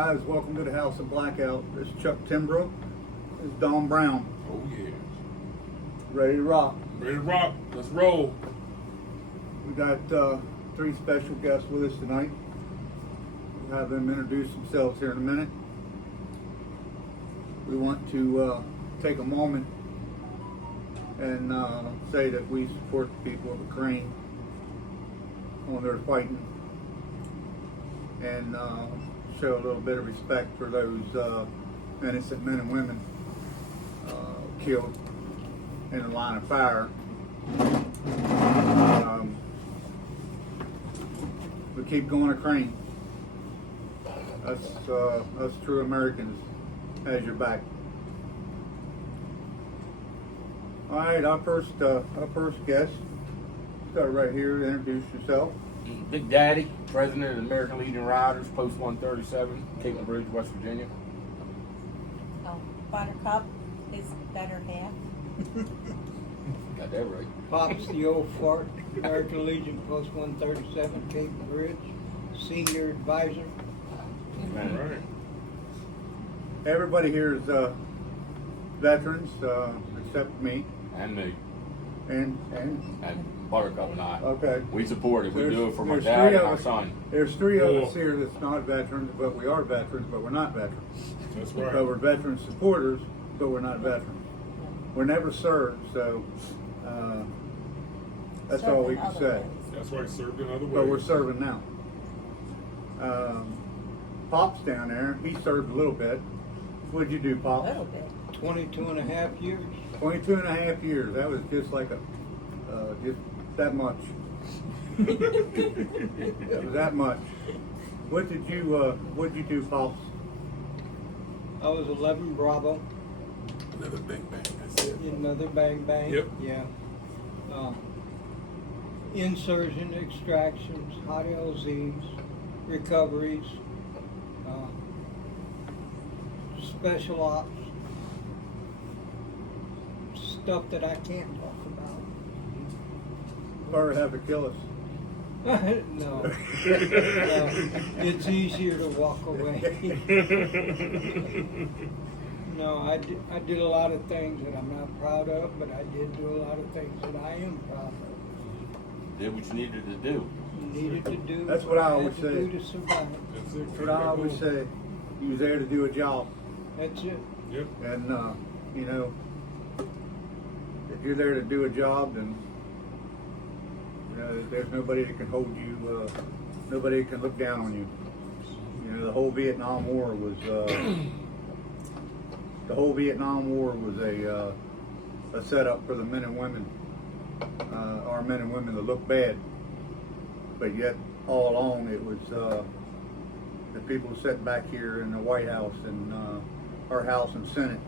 guys, welcome to the House of Blackout. This is Chuck Timbrook. This is Don Brown. Oh yeah. Ready to rock. Ready to rock. Let's roll. We got three special guests with us tonight. We'll have them introduce themselves here in a minute. We want to take a moment and say that we support the people of Ukraine on their fighting and show a little bit of respect for those innocent men and women killed in the line of fire. We keep going Ukraine. Us true Americans has your back. All right, our first guest. Start right here. Introduce yourself. Big Daddy, President of the American Legion Riders, Post 137, Caitlin Bridge, West Virginia. Buttercup is better half. Got that right. Pops the old fart, American Legion, Post 137, Cape Bridge, Senior Advisor. All right. Everybody here is veterans, except me And me. and And Buttercup and I. okay. We support it. We do it for my there's dad three and of my us- son. There's three of Cool. us here that's not veterans, but we are veterans, but we're not veterans. That's But right. we're veteran supporters, but we're not veterans. We're never served, so that's all we can say. That's right. Served in other ways. But we're serving now. Pop's down there. He served a little bit. What'd you do, A Pop? little bit. 22 and a half years. 22 and a half years. That was just like just that much. That was that much. What did you do, Pops? I was 11 Bravo, Another bang bang. That's it. another bang bang. Yep. Yeah. Insertion, extractions, hot LZs, recoveries, special ops, stuff that I can't talk about. Or have to kill us? No. It's easier to walk away. No, I did a lot of things that I'm not proud of, but I did do a lot of things that I am proud of. Did what you needed to do. Needed to do. That's what I had always to say. do to survive. That's it. That's what I always say. You was there to do a job. That's it. Yep. And, you know, if you're there to do a job, then there's nobody that can hold you, nobody that can look down on you. You know, the whole Vietnam War was a setup for the men and women, our men and women to look bad. But yet, all along, it was the people sitting back here in the White House and our House and Senate,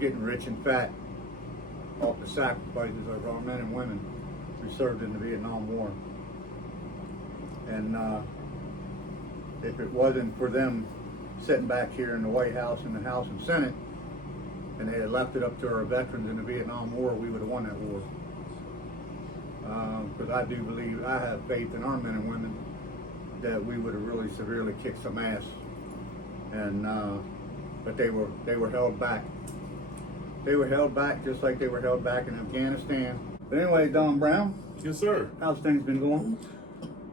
getting rich and fat off the sacrifices of our men and women who served in the Vietnam War. And if it wasn't for them sitting back here in the White House and the House and Senate, and they had left it up to our veterans in the Vietnam War, we would have won that war. Because I do believe, I have faith in our men and women that we would have really severely kicked some ass. And but they were held back. They were held back just like they were held back in Afghanistan. But anyway, Don Brown, Yes, sir. how's things been going?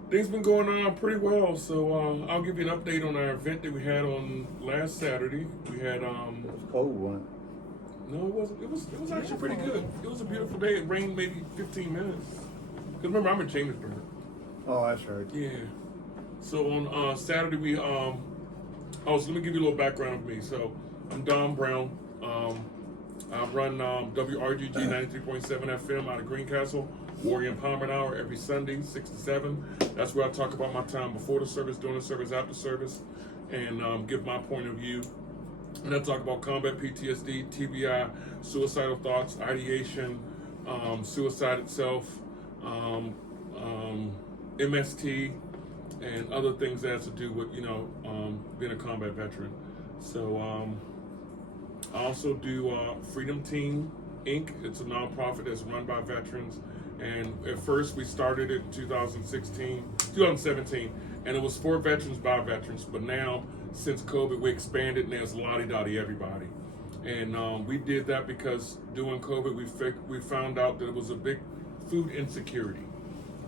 Things been going on pretty well. So I'll give you an update on our event that we had on last Saturday. We had It was cold, wasn't it? no, it wasn't. It was actually pretty good. It was a beautiful day. It rained maybe 15 minutes. Cause remember, I'm in Chambersburg. Oh, that's right. Yeah. So on Saturday we so let me give you a little background of me. So I'm Don Brown. I run WRGG 93.7 FM out of Greencastle, Warrior Empowerment Hour every Sunday, 6 to 7. That's where I talk about my time before the service, during the service, after service, and give my point of view. And I talk about combat PTSD, TBI, suicidal thoughts, ideation, suicide itself, MST, and other things that has to do with, being a combat veteran. So I also do Freedom Team Inc. It's a nonprofit that's run by veterans. And at first we started it in 2017, and it was for veterans by veterans. But now, since COVID, we expanded, and there's lottie-dottie everybody. And we did that because during COVID, we found out that it was a big food insecurity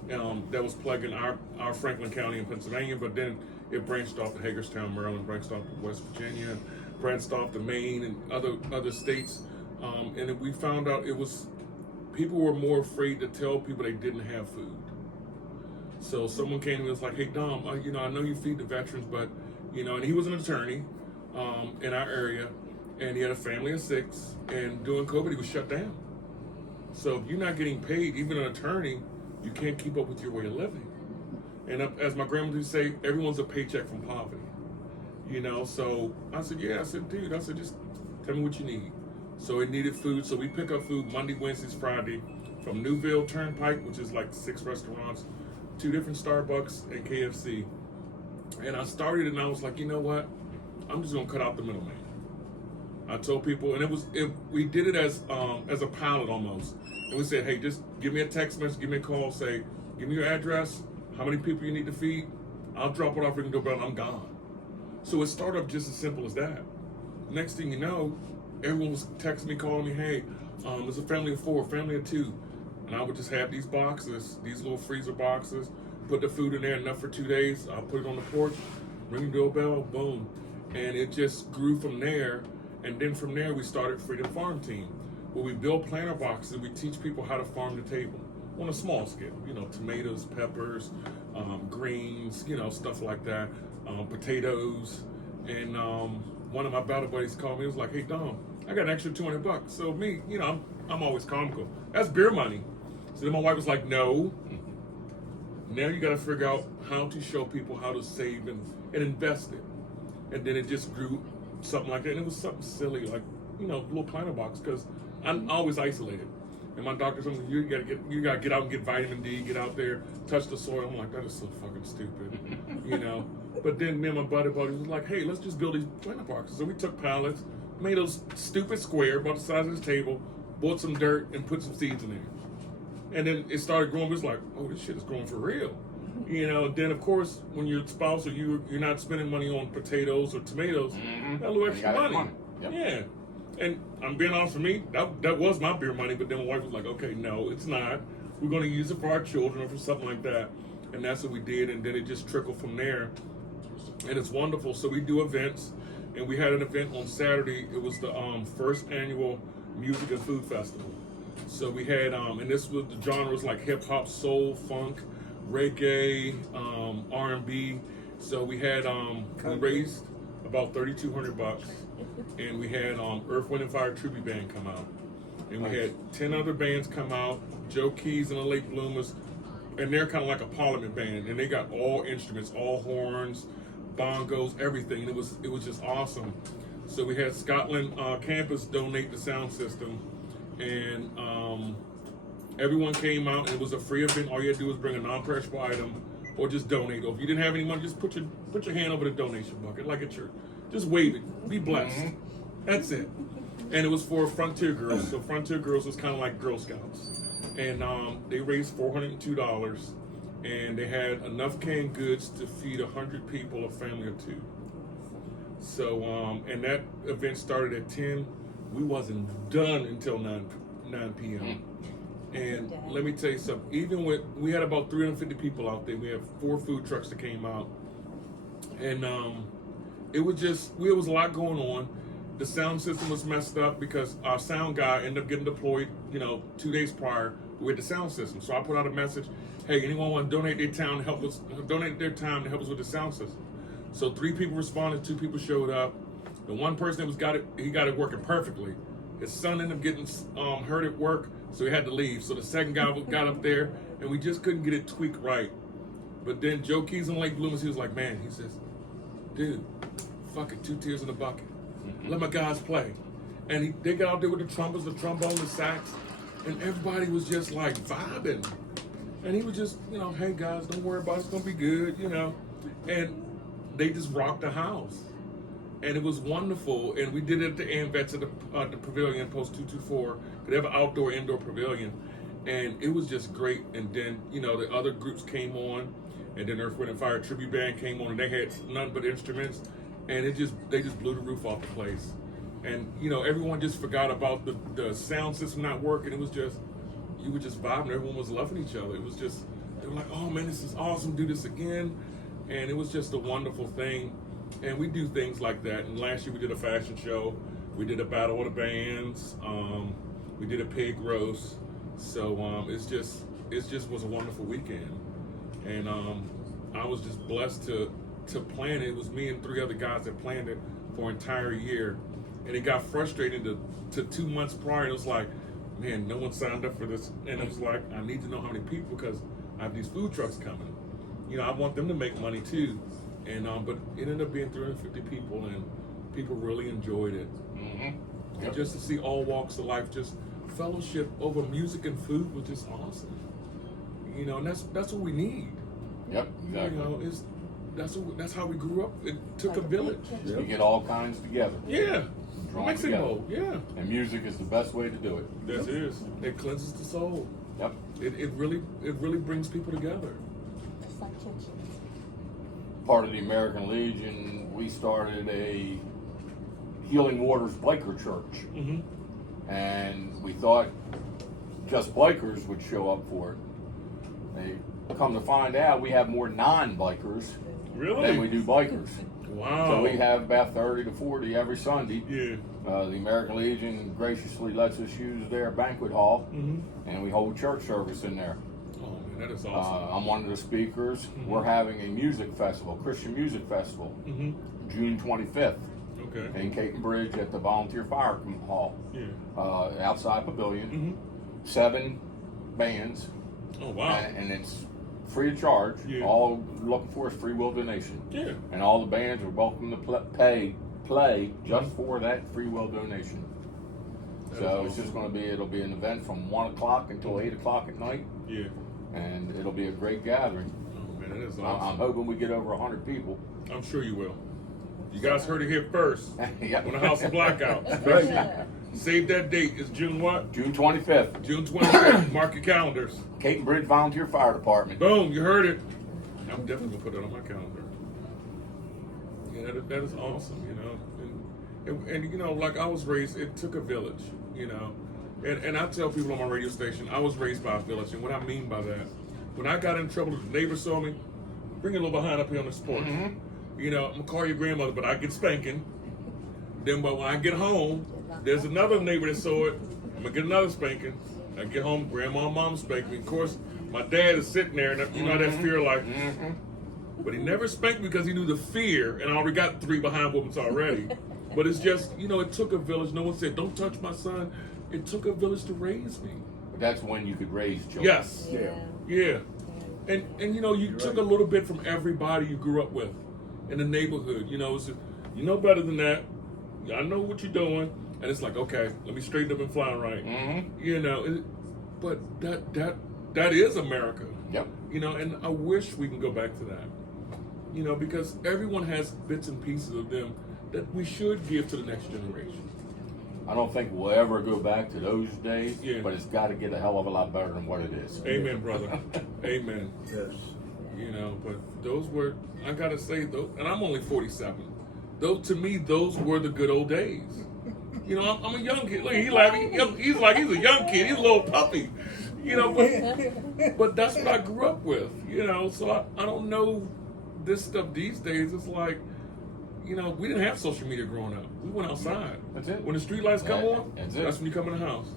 that was plaguing our Franklin County in Pennsylvania, but then it branched off to Hagerstown, Maryland, branched off to West Virginia, branched off to Maine and other states. And we found out people were more afraid to tell people they didn't have food. So someone came to me and was like, hey, Dom, I know you feed the veterans, but, and he was an attorney in our area, and he had a family of 6, and during COVID, he was shut down. So if you're not getting paid, even an attorney, you can't keep up with your way of living. And as my grandmother would say, everyone's a paycheck from poverty. So I said, dude, just tell me what you need. So it needed food, so we pick up food Monday, Wednesdays, Friday from Newville Turnpike, which is like 6 restaurants, 2 different Starbucks and KFC. And I started and I was like, you know what? I'm just gonna cut out the middleman. I told people, and we did it as a pilot almost. And we said, hey, just give me a text message, give me a call, say, give me your address, how many people you need to feed. I'll drop it off, ring the doorbell, and I'm gone. So it started off just as simple as that. Next thing you know, everyone was texting me, calling me, hey, it's a family of 4, family of 2. And I would just have these boxes, these little freezer boxes, put the food in there enough for 2 days. I'll put it on the porch, ring the doorbell, boom. And it just grew from there. And then from there, we started Freedom Farm Team, where we build planter boxes and we teach people how to farm the table on a small scale. Tomatoes, peppers, greens, stuff like that, potatoes. And one of my battle buddies called me. He was like, "Hey Dom, I got an extra $200." So me, I'm always comical. That's beer money. So then my wife was like, "No. Now you got to figure out how to show people how to save and invest it." And then it just grew. Something like that, and it was something silly, like little planter box, because I'm always isolated. And my doctor told me, you gotta get out and get vitamin D, get out there, touch the soil. I'm like, that is so fucking stupid, But then me and my buddy was like, hey, let's just build these planter boxes. So we took pallets, made those stupid square, about the size of this table, bought some dirt, and put some seeds in there. And then it started growing. It was like, oh, this shit is growing for real. Then of course, when you're a spouse or you're not spending money on potatoes or tomatoes, that little extra money. Yep. Yeah. And I'm being honest, for me, that was my beer money, but then my wife was like, okay, no, it's not. We're going to use it for our children or for something like that. And that's what we did, and then it just trickled from there. And it's wonderful. So we do events, and we had an event on Saturday. It was the first annual Music and Food Festival. So we had, and this was the genres like hip hop, soul, funk, reggae, R&B. So we had we raised about $3,200, and we had Earth, Wind and Fire tribute band come out, and we had 10 other bands come out. Joe Keys and the Late Bloomers, and they're kind of like a parliament band, and they got all instruments, all horns, bongos, everything. And it was just awesome. So we had Scotland campus donate the sound system, and everyone came out, and it was a free event. All you had to do was bring a non-perishable item or just donate. Or if you didn't have any money, just put your hand over the donation bucket like at church. Just wave it. Be blessed. That's it. And it was for Frontier Girls. So Frontier Girls was kind of like Girl Scouts. And they raised $402. And they had enough canned goods to feed 100 people, a family of 2. So, and that event started at 10. We wasn't done until 9 p.m. And let me tell you something, even with, we had about 350 people out there. We had 4 food trucks that came out. And it was a lot going on. The sound system was messed up because our sound guy ended up getting deployed, 2 days prior with the sound system. So I put out a message, hey, anyone want to donate their time to help us with the sound system? So 3 people responded, 2 people showed up. The one person that he got it working perfectly. His son ended up getting hurt at work, so he had to leave. So the second guy got up there, and we just couldn't get it tweaked right. But then Joe Keys and Lake Bloomers, he was like, man, he says, dude, fuck it, 2 tears in a bucket. Let my guys play. And they got out there with the trumpets, the trombone, the sax, and everybody was just like vibing. And he was just, hey guys, don't worry about it, it's gonna be good, And they just rocked the house. And it was wonderful. And we did it at the AMVETS at the pavilion, Post 224. They have an outdoor, indoor pavilion. And it was just great. And then, the other groups came on. and then Earth, Wind and Fire tribute band came on, and they had none but instruments, and they just blew the roof off the place. And you know, everyone just forgot about the sound system not working. It was just, you were just vibing. Everyone was loving each other. It was just, they were like, oh man, this is awesome. Do this again. And it was just a wonderful thing. And we do things like that. And last year we did a fashion show. We did a battle of the bands. We did a pig roast. So it just was a wonderful weekend. And I was just blessed to plan it. It was me and 3 other guys that planned it for an entire year. And it got frustrating to 2 months prior. It was like, man, no one signed up for this. And it was like, I need to know how many people, because I have these food trucks coming. You know, I want them to make money too. And but it ended up being 350 people, and people really enjoyed it. Mm-hmm. And just to see all walks of life, just fellowship over music and food was just awesome. You know, and that's what we need. Yep, exactly. You know, that's how we grew up. It took a village. You get all kinds together. Yeah. Drawn Mixing together. mode, yeah. And music is the best way to do it. This is. It cleanses the soul. Yep. It really brings people together. It's like kitchens. Part of the American Legion, we started a Healing Waters Biker Church. Mm-hmm. And we thought just bikers would show up for it. They come to find out we have more non-bikers Really? than we do bikers. Wow. So we have about 30 to 40 every Sunday. Yeah. The American Legion graciously lets us use their banquet hall, Mm-hmm. and we hold church service in there. Oh man, that is awesome. I'm one of the speakers. We're having a music festival, Christian music festival, Mm-hmm. June 25th Okay. in Caton Bridge at the Volunteer Fire Hall, Yeah. outside pavilion. Mm-hmm. 7 bands, Oh wow. and it's free of charge. Yeah. All looking for is free will donation, Yeah. and all the bands are welcome to play just for that free will donation. That So is it's just awesome. going to be, it'll be an event from 1 o'clock until 8 o'clock at night, Yeah. and it'll be a great gathering. Oh man, that is I'm awesome. hoping we get over 100 people. I'm sure you will. You guys heard it here first. Yep. On the House of Blackout. Save that date. It's June what? June 25th, June 25th. Mark your calendars. Caton Bridge Volunteer Fire Department. Boom, you heard it. I'm definitely gonna put that on my calendar. Yeah, that is awesome, you know. And you know, like I was raised, it took a village, you know. And I tell people on my radio station, I was raised by a village. And what I mean by that, when I got in trouble, the neighbors saw me, bring it a little behind up here on this porch. You know, I'm gonna call your grandmother, but I get spanking. Then, but when I get home, there's another neighbor that saw it. I'm gonna get another spanking. I get home, grandma and mom spank me. Of course, my dad is sitting there, and you know that fear, like. But he never spanked me because he knew the fear, and I already got 3 behind whoopings already. But it's just, you know, it took a village. No one said, "Don't touch my son." It took a village to raise me. But that's when you could raise children. Yes. Yeah. Yeah. And you know, you took a little bit from everybody you grew up with in the neighborhood. You know, it's just, you know better than that. I know what you're doing. And it's like, okay, let me straighten up and fly right. You know, but that is America. Yep. You know, and I wish we can go back to that. You know, because everyone has bits and pieces of them that we should give to the next generation. I don't think we'll ever go back to those days, Yeah. but it's got to get a hell of a lot better than what it is. Amen, brother. Amen. Yes. You know, but those were, I gotta say, those, and I'm only 47. Those, to me, those were the good old days. You know, I'm a young kid. Look, he's laughing. He's like, he's a young kid. He's a little puppy. You know, but that's what I grew up with. You know, so I don't know this stuff these days. It's like, you know, we didn't have social media growing up. We went outside. That's it. When the street lights come on, That's it. that's when you come in the house.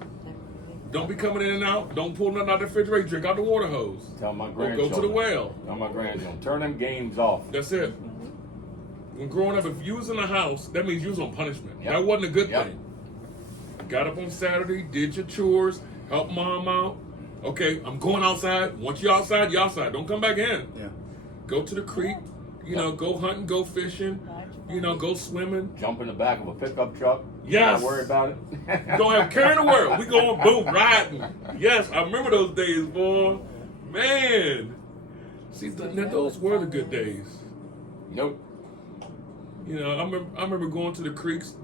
Don't be coming in and out. Don't pull nothing out the refrigerator. Drink out the water hose. Tell my Or grandchildren. go to the well. Tell my grandchildren. Turn them games off. That's it. When growing up, if you was in the house, that means you was on punishment. Yep. That wasn't a good Yep. thing. Got up on Saturday, did your chores, helped mom out. Okay, I'm going outside. Once you're outside, you're outside. Don't come back in. Yeah. Go to the creek. You know, go hunting, go fishing. You know, go swimming. Jump in the back of a pickup truck. Yes. Not worry about it. Don't have care in the world. We going boom, riding. Yes, I remember those days, boy. Man. See, now those were the good days. Nope. You know, I remember going to the creeks,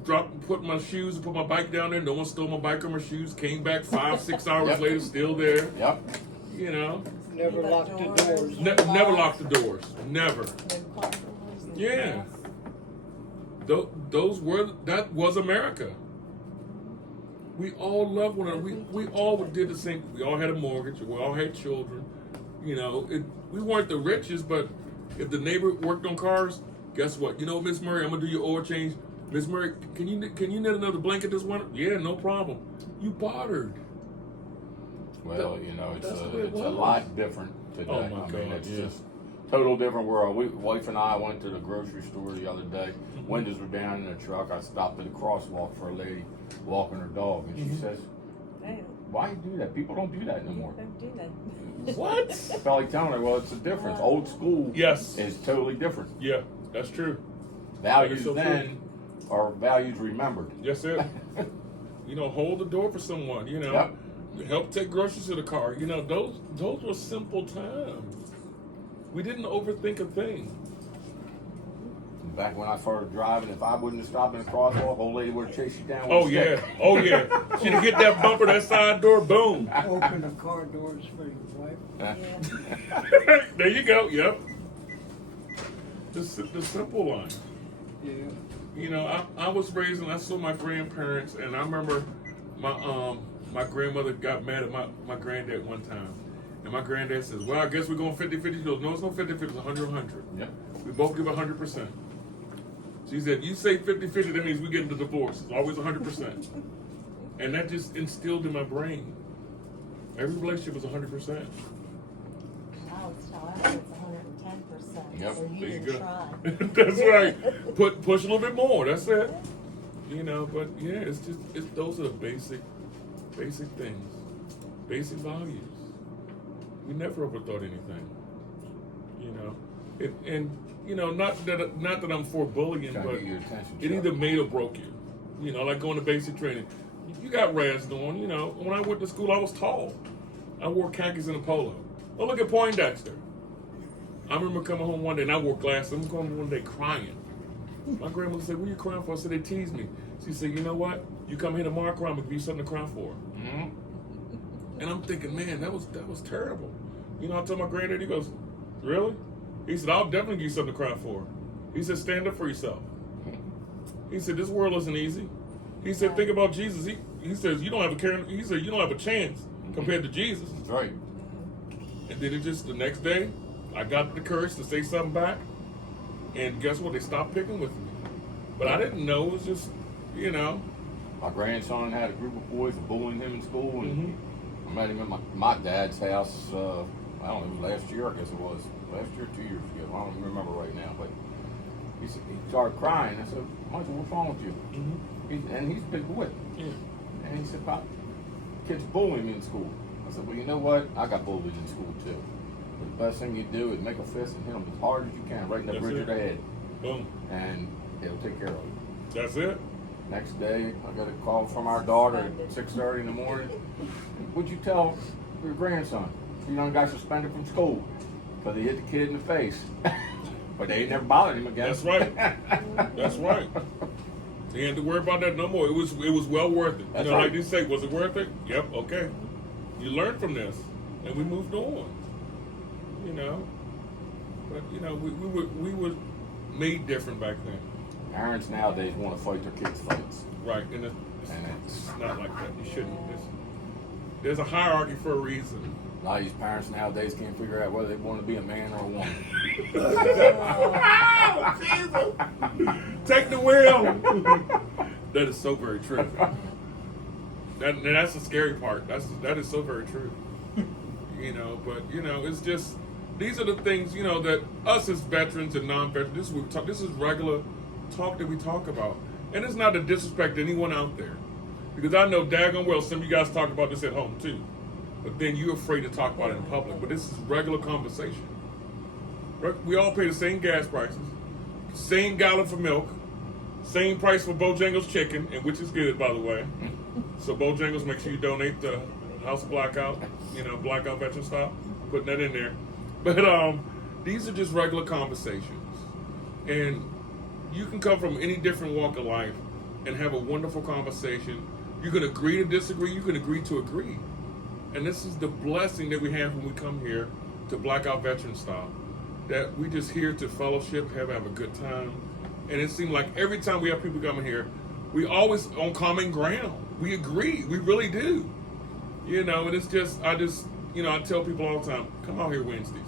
put my shoes and put my bike down there. No one stole my bike or my shoes. Came back 5-6 hours Yep. later, still there. Yep. You know, Never The locked the doors. doors. Never lock the doors. Never. The car doors and Yeah. glass. That was America. We all loved one another. We all did the same. We all had a mortgage. We all had children. You know, we weren't the richest, but if the neighbor worked on cars, guess what? You know, Miss Murray, I'm gonna do your oil change. Miss Murray, can you knit another blanket this winter? Yeah, no problem. You bartered. Well, you know, it's That's the way it a was. lot different today. Oh, my I mean, God, it's yeah. just total different world. Wife and I went to the grocery store the other day. Mm-hmm. Windows were down in the truck. I stopped at a crosswalk for a lady walking her dog, and she Mhm. says, Hey, "Why you do that? People don't do that no more." don't do that. What? I felt like telling her, "Well, it's a difference. Old school Yes. is totally different. Yeah, that's true. Values so true. then are values remembered." Yes, sir. You know, hold the door for someone. You know, Yep. help take groceries to the car. You know, those were simple times. We didn't overthink a thing. Back when I started driving, if I wouldn't have stopped in a crosswalk, old lady would have chased you down with Oh a yeah, stick. oh yeah. She'd hit that bumper, that side door, boom. Open the car doors for your wife. Yeah. There you go. Yep. The simple line. Yeah. You know, I was raised and I saw my grandparents, and I remember my grandmother got mad at my granddad one time. And my granddad says, "Well, I guess we're going 50-50. She goes, "No, it's not 50-50, it's 100-100. Yep. We both give 100%. She said, "You say 50-50, that means we get into divorce. It's always 100%. And that just instilled in my brain. Every relationship is 100%. Now it's not, it's 110%. Yep, So you There you didn't go. try. That's right. Push a little bit more. That's it. You know, but yeah, those are the basic things, basic values. We never overthought anything. You know, and you know, not that I'm for bullying, Trying to but get your attention, it Chuck. either made or broke you. You know, like going to basic training. You got razzed on. You know, when I went to school, I was tall. I wore khakis and a polo. Oh, look at Poindexter. I remember coming home one day and I wore glasses. I'm coming home one day crying. My grandmother said, "What are you crying for?" I said, "They teased me." She said, "You know what? You come here tomorrow, I'm gonna give you something to cry for." Mhm. And I'm thinking, man, that was terrible. You know, I told my granddad, he goes, "Really?" He said, "I'll definitely give you something to cry for." He said, "Stand up for yourself." He said, "This world isn't easy." He said, "Think about Jesus." He says, "You don't have a care." He said, "You don't have a chance compared to Jesus." That's right. And then the next day, I got the courage to say something back. And guess what? They stopped picking with me. But I didn't know. It was just, you know. My grandson had a group of boys bullying him in school, and Mhm. I met him at my dad's house. I don't know, last year I guess it was. Last year, 2 years ago. I don't remember right now, but he started crying. I said, "Michael, what's wrong with you?" And he's a big boy. Yeah. And he said, "Pop, kids bullying me in school." I said, "Well, you know what? I got bullied in school too. But the best thing you do is make a fist and hit them as hard as you can, right in the That's bridge it. of the head, Boom. and it'll take care of it." That's it. Next day, I got a call from our daughter at 6:30 in the morning. "What'd you tell your grandson? You done got suspended from school because he hit the kid in the face." But they ain't never bothered him again. That's right. That's right. You ain't have to worry about that no more. It was well worth it. That's you know, right. like you say, was it worth it? Yep. Okay. You learned from this, and we moved on. You know, but you know, we were made different back then. Parents nowadays want to fight their kids' fights. Right, and it's And it's not like that. You shouldn't. There's a hierarchy for a reason. a lot of these parents nowadays can't figure out whether they want to be a man or a woman. Take the wheel. That is so very true. That's the scary part. That is so very true. You know, but you know, it's just these are the things, you know, that us as veterans and non-veterans, this is regular talk that we talk about. And it's not to disrespect anyone out there. Because I know daggone well some of you guys talk about this at home too. But then you're afraid to talk about it in public. But this is regular conversation. We all pay the same gas prices, same gallon for milk, same price for Bojangles chicken, and which is good, by the way. So Bojangles, make sure you donate to House of Blackout, you know, Blackout Veteran Stop, putting that in there. But these are just regular conversations. And you can come from any different walk of life and have a wonderful conversation. You can agree to disagree, you can agree to agree. And this is the blessing that we have when we come here to Blackout Veteran Style. That we just here to fellowship, have a good time. And it seemed like every time we have people coming here, we always on common ground. We agree. We really do. You know, and it's just, I tell people all the time, come out here Wednesdays.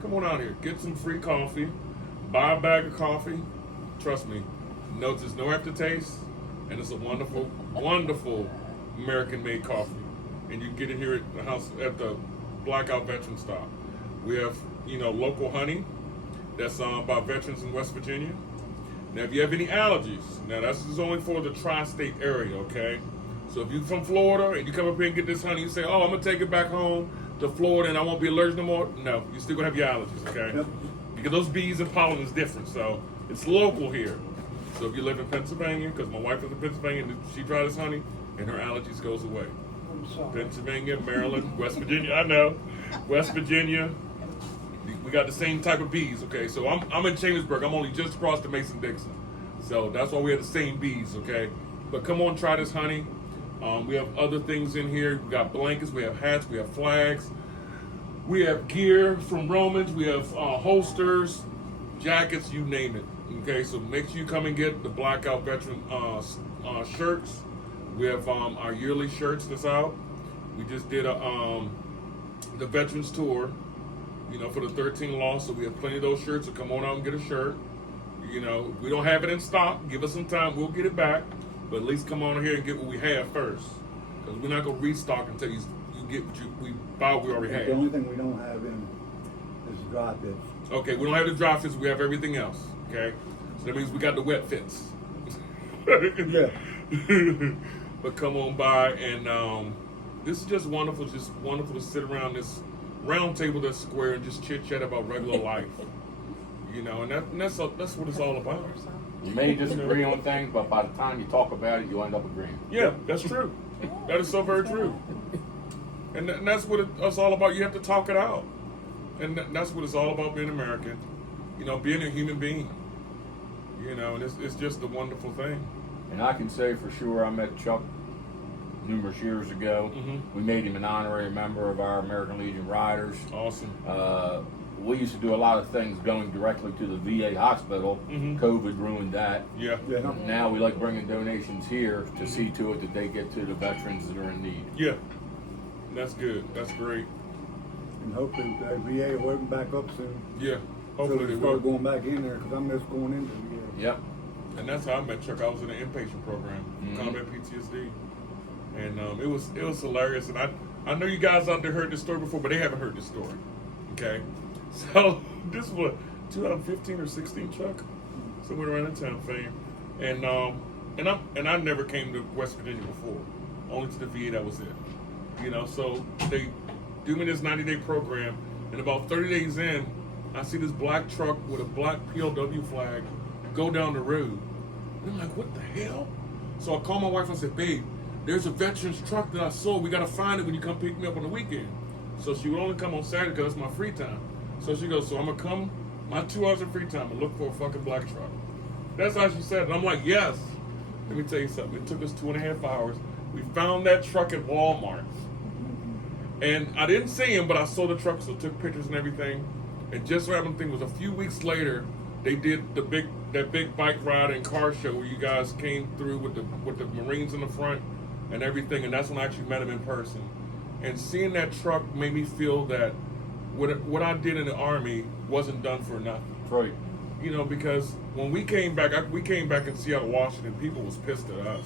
Come on out here. Get some free coffee. Buy a bag of coffee. Trust me. There's no aftertaste. And it's a wonderful, wonderful American-made coffee. And you can get it here at the house, at the Blackout Veteran Style. We have, local honey that's by veterans in West Virginia. Now, if you have any allergies, now this is only for the tri-state area, okay? So if you're from Florida and you come up here and get this honey, you say, oh, I'm going to take it back home to Florida and I won't be allergic no more. No, you're still going to have your allergies, okay? Yep. Because those bees and pollen is different, so it's local here. So if you live in Pennsylvania, because my wife is in Pennsylvania, and she tried this honey, and her allergies goes away. I'm sorry. Pennsylvania, Maryland, West Virginia, I know. West Virginia, we got the same type of bees, okay? So I'm in Chambersburg. I'm only just across the Mason-Dixon. So that's why we have the same bees, okay? But come on, try this honey. We have other things in here. We got blankets, we have hats, we have flags. We have gear from Romans. We have holsters, jackets, you name it. Okay, so make sure you come and get the Blackout Veteran shirts. We have our yearly shirts that's out. We just did the Veterans Tour, for the 13 Law, so we have plenty of those shirts, so come on out and get a shirt. We don't have it in stock. Give us some time. We'll get it back. But at least come on here and get what we have first. Because we're not going to restock until you get what we buy what we already have. The only thing we don't have in is dry fits. Okay, we don't have the dry fits. We have everything else. Okay? So that means we got the wet fits. Yeah. But come on by, and this is just wonderful to sit around this round table that's square and just chit chat about regular life. And that's what it's all about. You may disagree on things, but by the time you talk about it, you end up agreeing. Yeah, that's true. That is so very true. And that's what it's all about. You have to talk it out. And that's what it's all about, being American. Being a human being. And it's just a wonderful thing. And I can say for sure, I met Chuck numerous years ago. Mm-hmm. We made him an honorary member of our American Legion Riders. Awesome. We used to do a lot of things going directly to the VA hospital. Mm-hmm. COVID ruined that. Yeah. Now we like bringing donations here to see to it that they get to the veterans that are in need. Yeah. That's good. That's great. And hopefully the VA will open back up soon. Yeah. So Hopefully we they start will. going back in there because I miss going into the VA. Yep. And that's how I met Chuck. I was in an inpatient program, combat PTSD, and it was hilarious. And I know you guys out there heard this story before, but they haven't heard this story. Okay, so this was 2015 or 16, Chuck, somewhere around that time frame, and I never came to West Virginia before, only to the VA. That was it. So they do me this 90-day program, and about 30 days in, I see this black truck with a black POW flag go down the road. And I'm like, what the hell? So I called my wife and I said, babe, there's a veteran's truck that I saw. We got to find it when you come pick me up on the weekend. So she would only come on Saturday because it's my free time. So she goes, so I'm going to come my 2 hours of free time and look for a fucking black truck. That's how she said it. And I'm like, yes. Let me tell you something. It took us 2.5 hours. We found that truck at Walmart. And I didn't see him, but I saw the truck, so took pictures and everything. And just so happened, thing was a few weeks later, they did that big bike ride and car show where you guys came through with the Marines in the front and everything, and that's when I actually met him in person. And seeing that truck made me feel that what I did in the Army wasn't done for nothing. Right. Because when we came back in Seattle, Washington, people was pissed at us.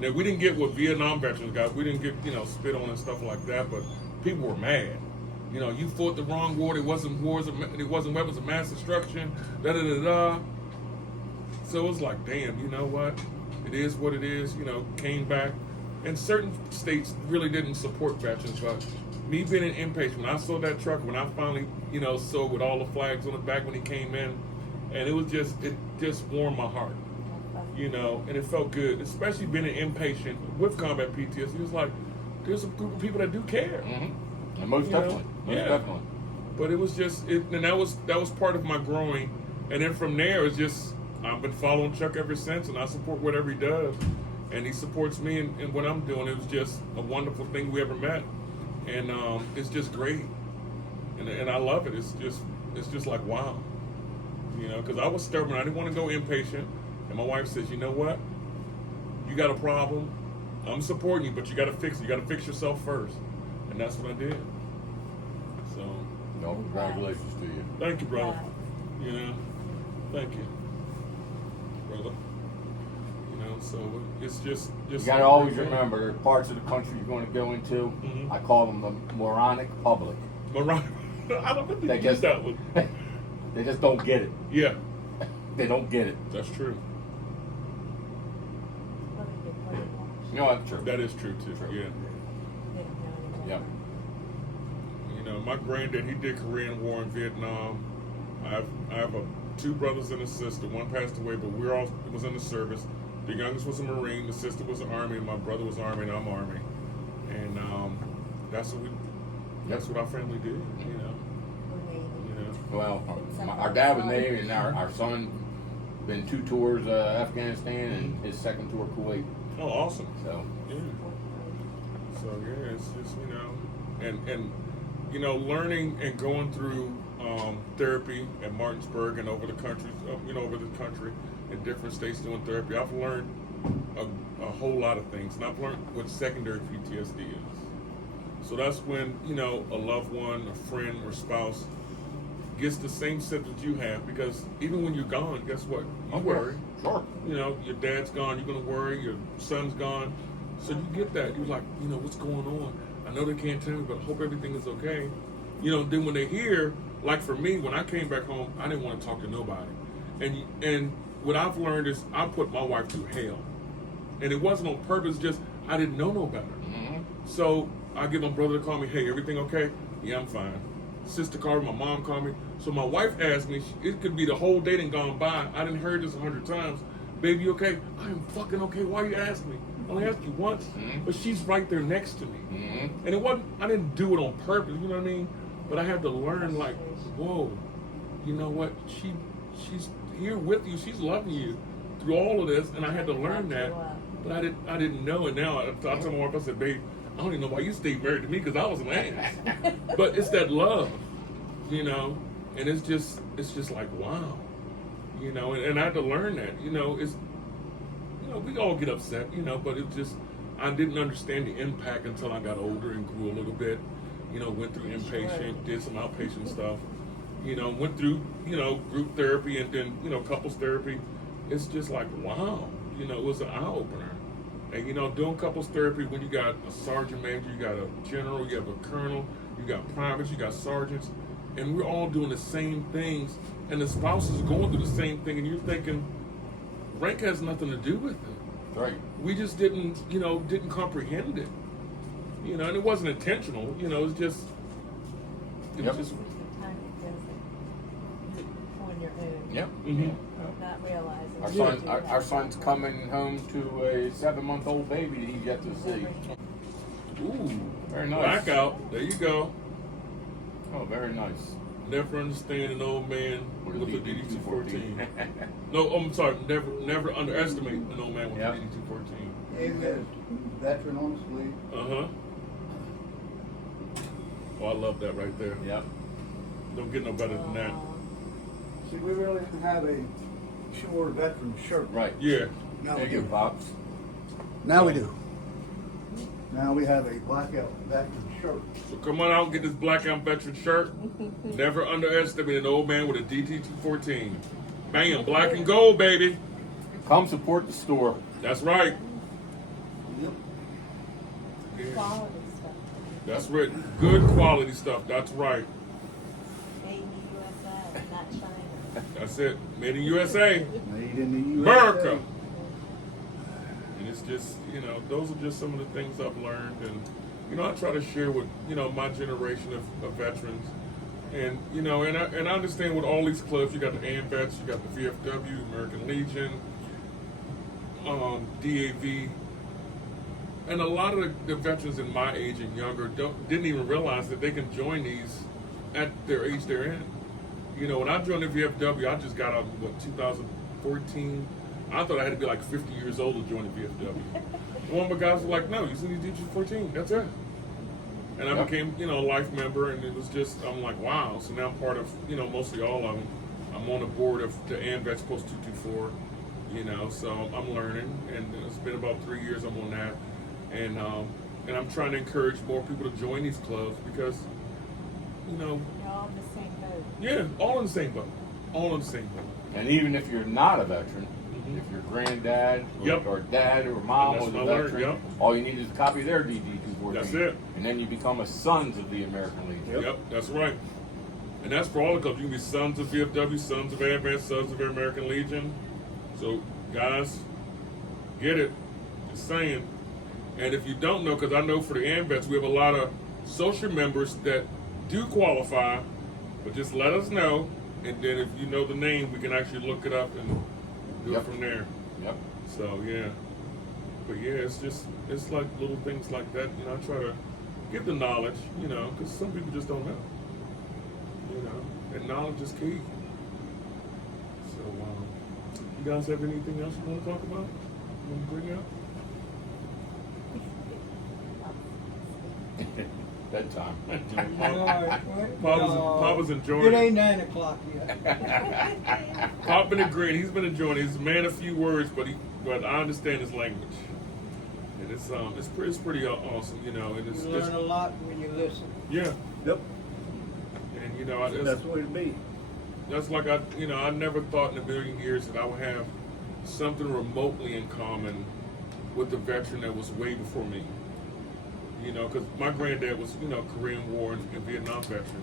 Now, we didn't get what Vietnam veterans got. We didn't get, spit on and stuff like that, but people were mad. You fought the wrong war. It wasn't wars. It wasn't weapons of mass destruction. Da-da-da-da. So it was like, damn, you know what? It is what it is. Came back. And certain states really didn't support veterans, but me being an inpatient, when I saw that truck, when I finally, saw with all the flags on the back when he came in, and it just warmed my heart, and it felt good, especially being an inpatient with combat PTSD. It was like, there's a group of people that do care. Mm-hmm. And most definitely. Definitely. But it was just, and that was part of my growing. And then from there, it's just, I've been following Chuck ever since, and I support whatever he does. And he supports me in what I'm doing. It was just a wonderful thing we ever met. And it's just great. and I love it. It's just like wow, you know, because I was stubborn. I didn't want to go inpatient, and my wife says, you know what, you got a problem. I'm supporting you, but you got to fix it. You got to fix yourself first, and that's what I did. So, No, congratulations to you. thank you, brother. You know, thank you, brother. You know, so it's just. You gotta always remember, there are parts of the country you're going to go into. Mhm. I call them the moronic public. Moronic. I don't think They they use just that one. they just don't get it. Yeah, They don't get it. that's true. You know that's true. That is true too. True. Yeah. Yep. You know, my granddad, he did Korean War in Vietnam. I have two brothers and a sister. One passed away, but we're all was in the service. The youngest was a Marine, the sister was an Army, and my brother was Army, and I'm Army. And that's what our family did. You know. Well, our dad was Navy, and our son been 2 tours Afghanistan and his second tour Kuwait. Oh, awesome. So Yeah. So yeah, it's just, you know, and you know, learning and going through therapy at Martinsburg and over the country, over the country in different states doing therapy, I've learned a whole lot of things, and I've learned what secondary PTSD is. So that's when, you know, a loved one, a friend, or spouse gets the same symptoms you have, because even when you're gone, guess what? You worry. Sure. You know, your dad's gone, you're gonna worry, your son's gone. So you get that. You're like, you know, what's going on? I know they can't tell me, but I hope everything is okay. You know, then when they hear, like for me, when I came back home, I didn't want to talk to nobody. And what I've learned is I put my wife through hell. And it wasn't on purpose, just I didn't know no better. Mm-hmm. So I get my brother to call me, hey, everything okay? Yeah, I'm fine. Sister called me, my mom called me. So my wife asked me, it could be the whole day done gone by. I didn't heard this 100 times. Baby, you okay? I am fucking okay. Why you asking me? I only asked you once, but she's right there next to me. Mm-hmm. And it wasn't, I didn't do it on purpose, you know what I mean? But I had to learn, like, whoa, you know what? She's here with you. She's loving you through all of this, and I had to learn that. But I didn't know, and now I told my wife, I said, babe, I don't even know why you stayed married to me, because I was an ass. But it's that love, you know, and it's just like, wow, you know, and I had to learn that, you know, we all get upset, you know, but I didn't understand the impact until I got older and grew a little bit, you know, went through inpatient, did some outpatient stuff, you know, went through, you know, group therapy and then, you know, couples therapy. It's just like, wow, you know, it was an eye-opener. And, you know, doing couples therapy, when you got a sergeant major, you got a general, you have a colonel, you got privates, you got sergeants, and we're all doing the same things, and the spouse is going through the same thing, and you're thinking, rank has nothing to do with it. Right. We just didn't comprehend it. You know, and it wasn't intentional, you know, it was just Yep. On your own. Yep. Mhm. Not realizing. Our son's coming home to a 7-month-old baby that he's yet to see. Ooh, Very nice. Blackout, there you go. Oh, very nice. Never understand an old man with a DD-214. No, I'm sorry, never underestimate an old man with Yep. a DD-214. He is veteran on the sleeve. Uh-huh. Oh, I love that right there. Yep. Don't get no better than that. See, we really didn't have a sure veteran shirt. Right. Yeah. Now we Thank you, do. Pops. Now we do. Now we have a blackout veteran shirt. So come on out and get this Blackout veteran shirt. Never underestimate an old man with a DT-214. Bam, black and gold, baby. Come support the store. That's right. Yep. Yeah. Quality stuff. That's right. Good quality stuff. That's right. Made in the USA, not China. That's it. Made in USA. Made in the USA. America. And it's just, you know, those are just some of the things I've learned. And, you know, I try to share with, you know, my generation of veterans. And, you know, and I understand with all these clubs, you got the AMVETS, you got the VFW, American Legion, DAV. And a lot of the veterans in my age and younger didn't even realize that they can join these at their age they're in. You know, when I joined the VFW, I just got out in, 2014. I thought I had to be like 50 years old to join the VFW. One of my guys was like, no, you see these DG-14, that's it. And I Yep. became, a life member, and it was just, I'm like, wow. So now I'm part of, mostly all of them. I'm on the board of the AMVETS Post 224, so I'm learning, and it's been about 3 years I'm on that. And I'm trying to encourage more people to join these clubs because, You're all in the same boat. yeah, all in the same boat. All in the same boat. And even if you're not a veteran, Mhm. if your granddad or, Yep. or dad or mom And was that's a my learn, veteran, yep. all you need is a copy of their DD 214. That's it. And then you become a Sons of the American Legion. Yep, that's right. And that's for all the clubs. You can be Sons of VFW, Sons of AMVETS, Sons of American Legion. So, guys, get it. Just saying. And if you don't know, because I know for the AMVETS, we have a lot of social members that do qualify, but just let us know. And then if you know the name, we can actually look it up and do Yep. it from there. Yep. So, yeah. But yeah, it's like little things like that. I try to give the knowledge, because some people just don't know. And knowledge is key. So, you guys have anything else you want to talk about? You want to bring up? Bedtime. Papa's enjoying It it. ain't 9 o'clock yet. Pop been agreeing. He's been enjoying it. He's a man of few words, but I understand his language. And it's pretty awesome, And it's You just, learn a lot when you listen. yeah. Yep, And that's the way to be. that's like I never thought in a million years that I would have something remotely in common with the veteran that was way before me. Because my granddad was, Korean War and Vietnam veteran.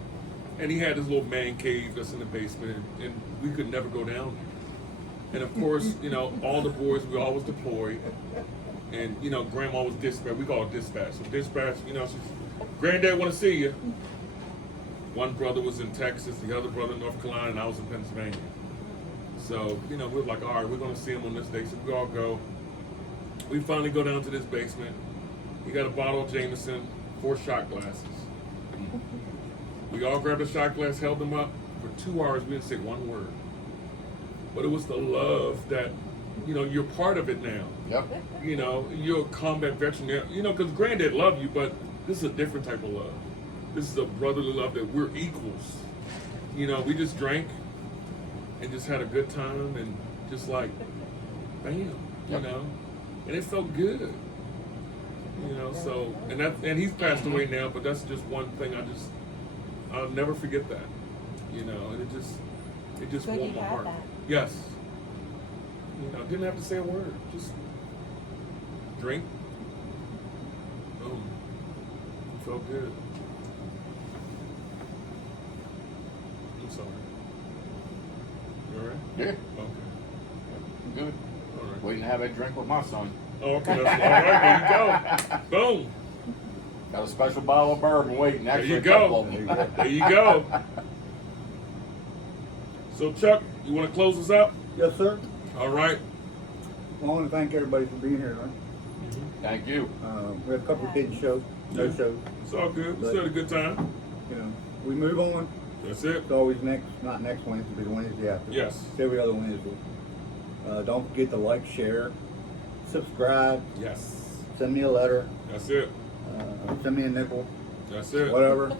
And he had this little man cave that's in the basement, and we could never go down there. And of course, all the boys, we always deployed. And, grandma was dispatch. We call it dispatch. So dispatch, she's, granddad want to see you. One brother was in Texas, the other brother in North Carolina, and I was in Pennsylvania. So, we were like, all right, we're going to see him on this day. So we all go. We finally go down to this basement. He got a bottle of Jameson, 4 shot glasses. We all grabbed a shot glass, held them up. For 2 hours, we didn't say one word. But it was the love that, you're part of it now. Yep. You're a combat veteran now. Because granddad loved you, but this is a different type of love. This is a brotherly love that we're equals. We just drank and just had a good time and just like, bam, Yep. And it felt good. So, and he's passed away now, but that's just one thing I'll never forget that. And it just So warmed you my had heart. that. Yes. Didn't have to say a word. Just drink. Boom. It felt good. I'm sorry. You all right? Yeah. Okay. I'm good. All right. Waiting to have a drink with my son. Oh, okay. That's all right. There you go. Boom. Got a special bottle of bourbon waiting. There Actually, you a couple go. of them. There you go. So, Chuck, you want to close us up? Yes, sir. All right. I want to thank everybody for being here tonight. Thank you. We had a couple of kids shows, no Yeah. shows. It's all good. We still had a good time. We move on. That's it. It's always not next Wednesday, but the Wednesday after. Yes. It's every other Wednesday. Don't forget to like, share, subscribe, Yes. send me a letter, That's it. send me a nickel, That's it. whatever.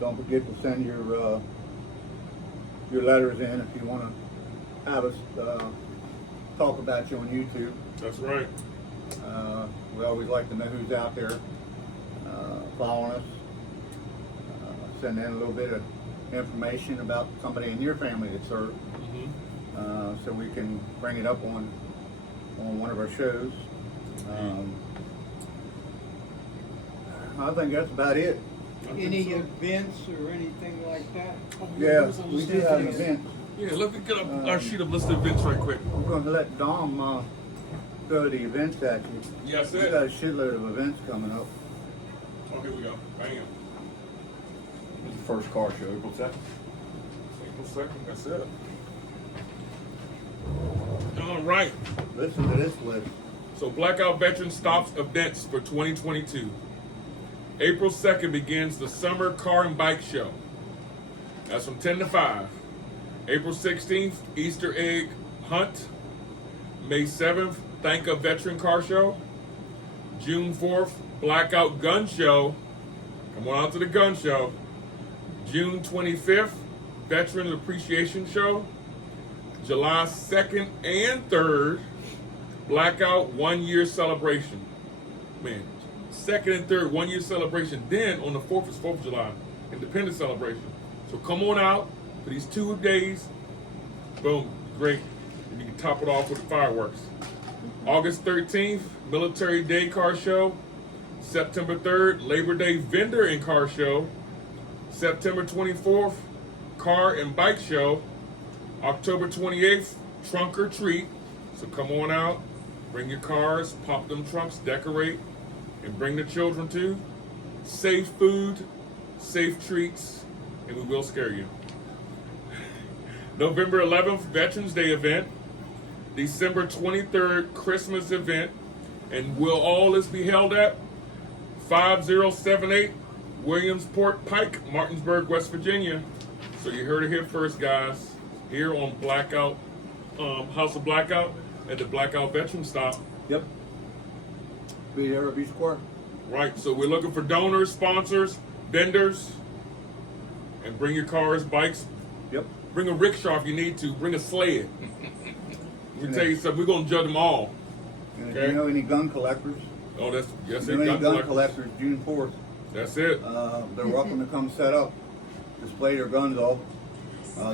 Don't forget to send your letters in if you want to have us talk about you on YouTube. That's right. We always like to know who's out there following us. Send in a little bit of information about somebody in your family that served, so we can bring it up on one of our shows. I think that's about it. Any events or anything like that? Yeah, we do have an event. Yeah, let me get up our sheet of list of events right quick. We're going to let Dom throw the events at you. Yes, We sir. got a shitload of events coming up. Oh, here we go. Bam. This is the first car show, April 2nd. April 2nd. That's it. All right. Listen to this list. So Blackout Veteran stops events for 2022. April 2nd begins the Summer Car and Bike Show. That's from 10 to 5. April 16th, Easter Egg Hunt. May 7th, Thank a Veteran Car Show. June 4th, Blackout Gun Show. Come on out to the gun show. June 25th, Veteran Appreciation Show. July 2nd and 3rd, Blackout 1 year celebration. Man, 2nd and 3rd, 1 year celebration. Then on the 4th is 4th of July, Independence celebration. So come on out for these 2 days. Boom, great. And you can top it off with the fireworks. August 13th, Military Day Car Show. September 3rd, Labor Day Vendor and Car Show. September 24th, Car and Bike Show. October 28th, Trunk or Treat. So come on out, bring your cars, pop them trunks, decorate, and bring the children too. Safe food, safe treats, and we will scare you. November 11th, Veterans Day event. December 23rd, Christmas event. And will all this be held at 5078 Williamsport Pike, Martinsburg, West Virginia. So you heard it here first, guys. Here on Blackout, House of Blackout at the Blackout Veteran Stop. Yep. Be there, be square. Right, so we're looking for donors, sponsors, vendors, and bring your cars, bikes. Yep. Bring a rickshaw if you need to. Bring a sled. Let me tell you something, we're going to judge them all. And if Okay. you know any gun collectors, Oh, that's, yes, if you know any gun collectors, June 4th, That's it. they're welcome to come set up, display their guns off.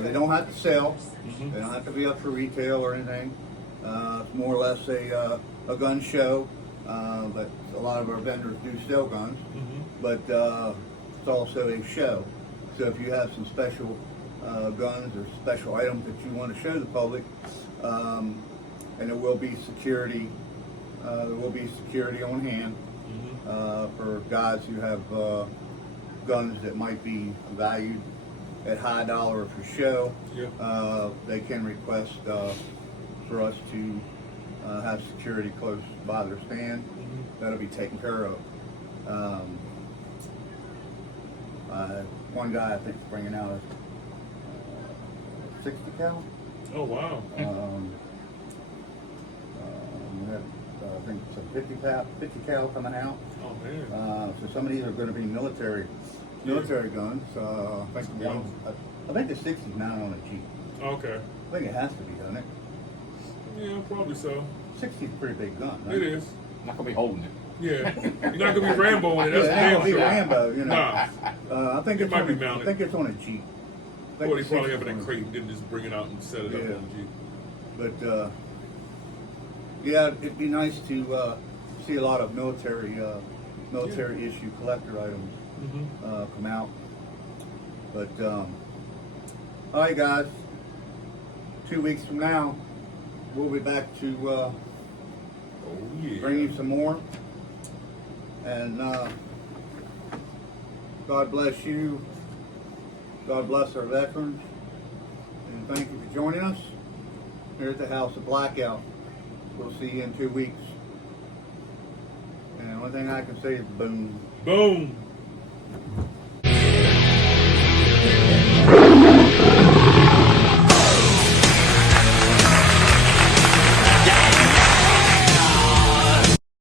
They don't have to sell. Mhm. They don't have to be up for retail or anything. It's more or less a gun show, but a lot of our vendors do sell guns. Mhm. But it's also a show. So if you have some special guns or special items that you want to show the public, and there will be security. There will be security on hand for guys who have guns that might be valued at high dollar for show. Yeah. They can request for us to have security close by their stand. That'll be taken care of. One guy I think is bringing out a 60 cal. Oh, wow. We have, I think some 50 cal coming out. Oh, man. So some of these are going to be military guns. I think the 60 is mounted on a Jeep. Okay. I think it has to be, doesn't it? Yeah, probably so. 60 is a pretty big gun. Right? It is. I'm not gonna be holding it. Yeah. You're not going to be Rambo in it. That's Yeah, damn it'll be sure. Rambo, you know. Nah. I think It it's might on be a, mounted. I think it's on a Jeep. I think Or they the probably 60 have it is in on a crate and didn't just bring it out and set it up Yeah. on the Jeep. But yeah, it'd be nice to see a lot of military issue collector items come out. But all right, guys. 2 weeks from now, we'll be back to Oh, yeah. bring you some more. And God bless you. God bless our veterans. And thank you for joining us here at the House of Blackout. We'll see you in 2 weeks. And the only thing I can say is boom. Boom.